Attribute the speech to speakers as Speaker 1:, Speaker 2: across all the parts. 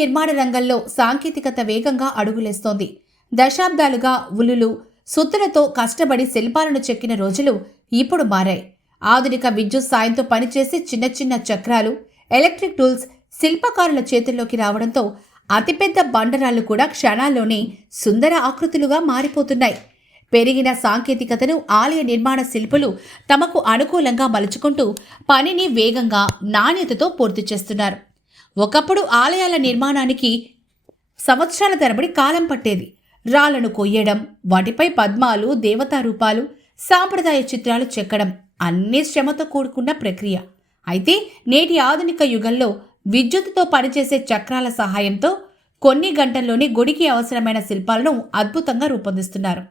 Speaker 1: నిర్మాణ రంగంలో సాంకేతికత వేగంగా అడుగులేస్తోంది. దశాబ్దాలుగా ఉలులు సుత్తులతో కష్టపడి శిల్పాలను చెక్కిన రోజులు ఇప్పుడు మారాయి. ఆధునిక విద్యుత్ సాయంతో పనిచేసే చిన్న చిన్న చక్రాలు ఎలక్ట్రిక్ టూల్స్ శిల్పకారుల చేతుల్లోకి రావడంతో అతిపెద్ద బండరాళ్ళు కూడా క్షణాల్లోనే సుందర ఆకృతులుగా మారిపోతున్నాయి. పెరిగిన సాంకేతికతను ఆలయ నిర్మాణ శిల్పులు తమకు అనుకూలంగా మలుచుకుంటూ పనిని వేగంగా నాణ్యతతో పూర్తి చేస్తున్నారు. ఒకప్పుడు ఆలయాల నిర్మాణానికి సంవత్సరాల తరబడి కాలం పట్టేది. రాళ్ళను కొయ్యడం వాటిపై పద్మాలు దేవతా రూపాలు సాంప్రదాయ చిత్రాలు చెక్కడం అన్నీ శ్రమతో కూడుకున్న ప్రక్రియ. అయితే నేటి ఆధునిక యుగంలో విద్యుత్తుతో పనిచేసే చక్రాల సహాయంతో కొన్ని గంటల్లోనే గుడికి అవసరమైన శిల్పాలను అద్భుతంగా రూపొందిస్తున్నారు.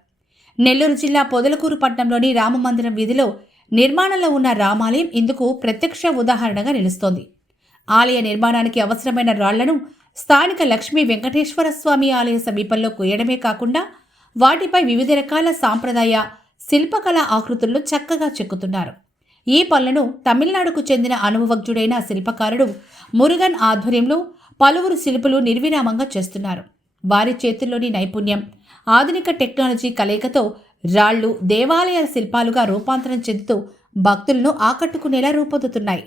Speaker 1: నెల్లూరు జిల్లా పొదలకూరు పట్టణంలోని రామమందిరం వీధిలో నిర్మాణంలో ఉన్న రామాలయం ఇందుకు ప్రత్యక్ష ఉదాహరణగా నిలుస్తోంది. ఆలయ నిర్మాణానికి అవసరమైన రాళ్ళను స్థానిక లక్ష్మీ వెంకటేశ్వర స్వామి ఆలయ సమీపంలో కొయ్యడమే కాకుండా వాటిపై వివిధ రకాల సాంప్రదాయ శిల్పకళా ఆకృతుల్లో చక్కగా చెక్కుతున్నారు. ఈ పనులను తమిళనాడుకు చెందిన అనుభవజ్ఞుడైన శిల్పకారుడు మురుగన్ ఆధ్వర్యంలో పలువురు శిల్పులు నిర్విరామంగా చేస్తున్నారు. వారి చేతుల్లోని నైపుణ్యం ఆధునిక టెక్నాలజీ కలయికతో రాళ్ళు దేవాలయాల శిల్పాలుగా రూపాంతరం చెందుతూ భక్తులను ఆకట్టుకునేలా రూపొందుతున్నాయి.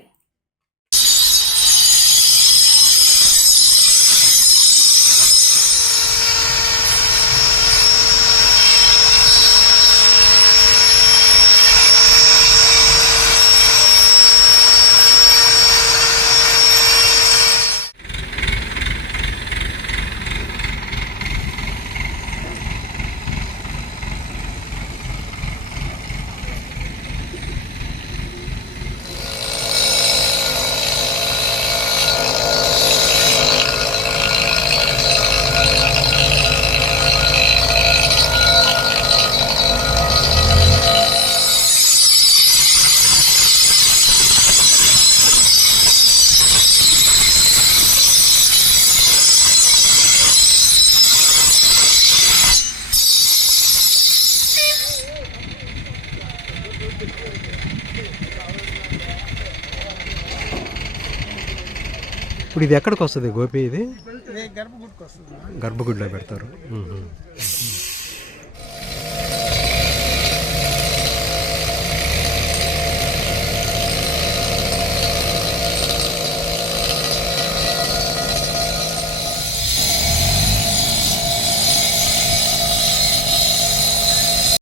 Speaker 2: ఇప్పుడు ఇది ఎక్కడికి వస్తుంది గోపి ఇది?
Speaker 3: గర్భగుడికి వస్తుంది.
Speaker 2: గర్భగుడిలో పెడతారు.